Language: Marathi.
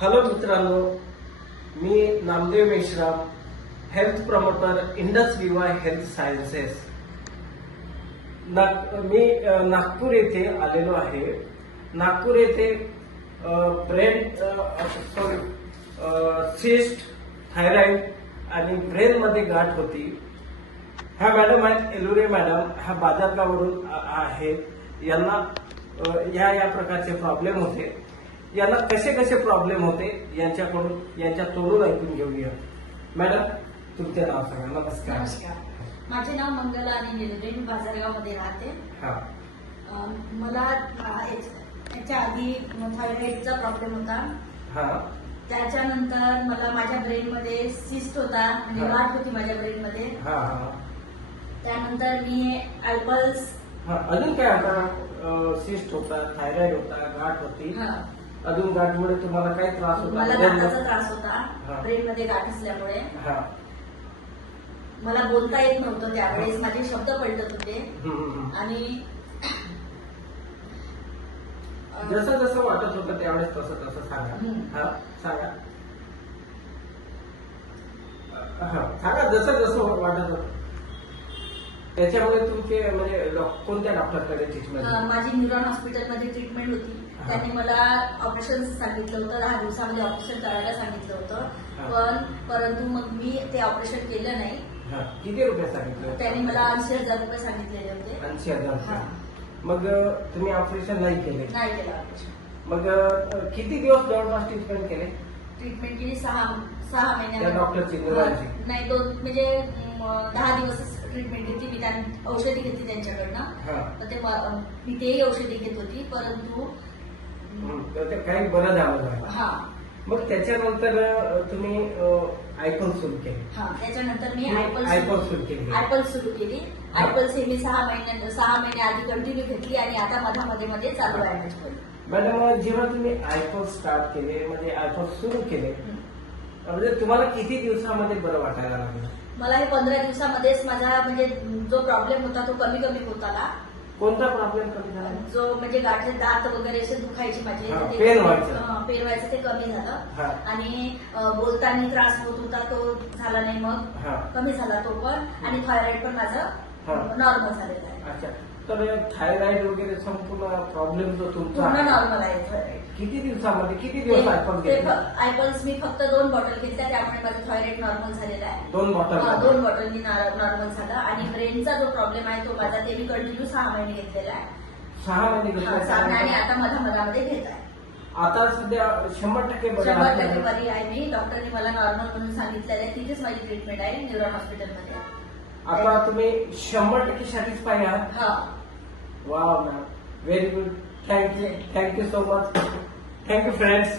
हॅलो मित्रांनो, मी Namdev Meshram, health promoter Indus Viva health sciences. मी नागपूर येथे आलेलो आहे. नागपूर येथे ब्रेन सिस्ट, थायरॉइड आणि ब्रेन मध्ये गाठ होती. ह्या मॅडम आहेत एलुरे मॅडम, ह्या बाजारगावरून आहेत. यांना या प्रकारचे प्रॉब्लेम होते. यांना कसे कसे प्रॉब्लेम होते यांच्या तोडून ऐकून घेऊया. मॅडम, तुमचे नाव सांगा. नमस्कार. नमस्कार, माझे नाव मंगला आणि निलुरे, मी बाजारगावमध्ये राहते. मला याच्या आधी थायरॉइडचा प्रॉब्लेम होता. त्याच्यानंतर मला माझ्या ब्रेनमध्ये सिस्ट होता, म्हणजे गाठ होती माझ्या ब्रेनमध्ये. त्यानंतर मी ॲल्पल्स. अजून काय होता? सिस्ट होता, थायरॉइड होता, गाठ होती. अजून गाठमुळे तुम्हाला काय त्रास होता? मला दाताचा त्रास होता ब्रेनमध्ये गाठ असल्यामुळे. मला बोलता येत नव्हतं त्यावेळेस, माझे शब्द पलटत होते. आणि जसं जसं वाटत होतं त्यावेळेस तसं तसं सांगा. सांगा सांगा जसं जसं वाटत होतं. त्याच्यामुळे तुमचे म्हणजे कोणत्या डॉक्टरकडे ट्रीटमेंट? माझी न्यूरॉन हॉस्पिटलमध्ये ट्रीटमेंट होती. त्यांनी मला ऑपरेशन सांगितलं होतं, 10 दिवसामध्ये ऑपरेशन करायला सांगितलं होतं. परंतु मग मी ते ऑपरेशन केलं नाही. किती रुपये सांगितले? त्यांनी मला 80,000 रुपये सांगितलेले होते. 80,000. मग तुम्ही ऑपरेशन नाही केले? नाही केलं ऑपरेशन. मग किती दिवस जवळपास ट्रीटमेंट केले? ट्रीटमेंट केली 6 महिन्या. डॉक्टरची नाही, 2 म्हणजे 10 दिवस ट्रीटमेंट घेतली. मी औषधी घेतली त्यांच्याकडनं. तर मी तेही औषधी घेत होती, परंतु काही बरं झालं. मग त्याच्यानंतर तुम्ही आयपल सुरू केली. त्याच्यानंतर मी आयपल सुरू केली. आयपल्स हे मी 6 महिने आधी कंटिन्यू घेतली आणि आता मध्ये चालू आहे. मॅडम, जेव्हा तुम्ही आयपल स्टार्ट केले, म्हणजे आयपल सुरू केले, म्हणजे तुम्हाला किती दिवसामध्ये बरं वाटायला लागलं? मला हे 15 दिवसामध्येच माझा म्हणजे जो प्रॉब्लेम होता तो कमी होत आला. कोणता प्रॉब्लेम कमी झाला? जो म्हणजे गाठे दात वगैरे असे दुखायचे माझे, पेन व्हायचं, ते कमी झालं. आणि बोलताना त्रास होत होता तो झाला नाही, मग कमी झाला तो पण. आणि थायरॉइड पण माझं नॉर्मल झालेलं आहे. अच्छा, तर थायरॉइड वगैरे संपूर्ण प्रॉब्लेम जो तुमचा पूर्ण नॉर्मल आहे. किती दिवसामध्ये किती दिवस आयपल्स मी फक्त 2 बॉटल घेतल्या, त्यामुळे माझं थायरॉइड नॉर्मल झालेला आहे. 2 बॉटल मी नॉर्मल झालं. आणि ब्रेनचा जो प्रॉब्लेम आहे तो माझा, ते मी कंटिन्यू 6 महिने घेतलेला आहे. 6 महिने आणि आता मध्ये घेत आहे. आता सध्या 100% 100% बरी आहे मी. डॉक्टरने मला नॉर्मल म्हणून सांगितलेलं आहे. तिथेच माझी ट्रीटमेंट आहे न्यूरॉन हॉस्पिटलमध्ये. आता तुम्ही 100% सॅटिस्फाय आहात? Wow ma'am, very good. Thank you so much. Thank you friends.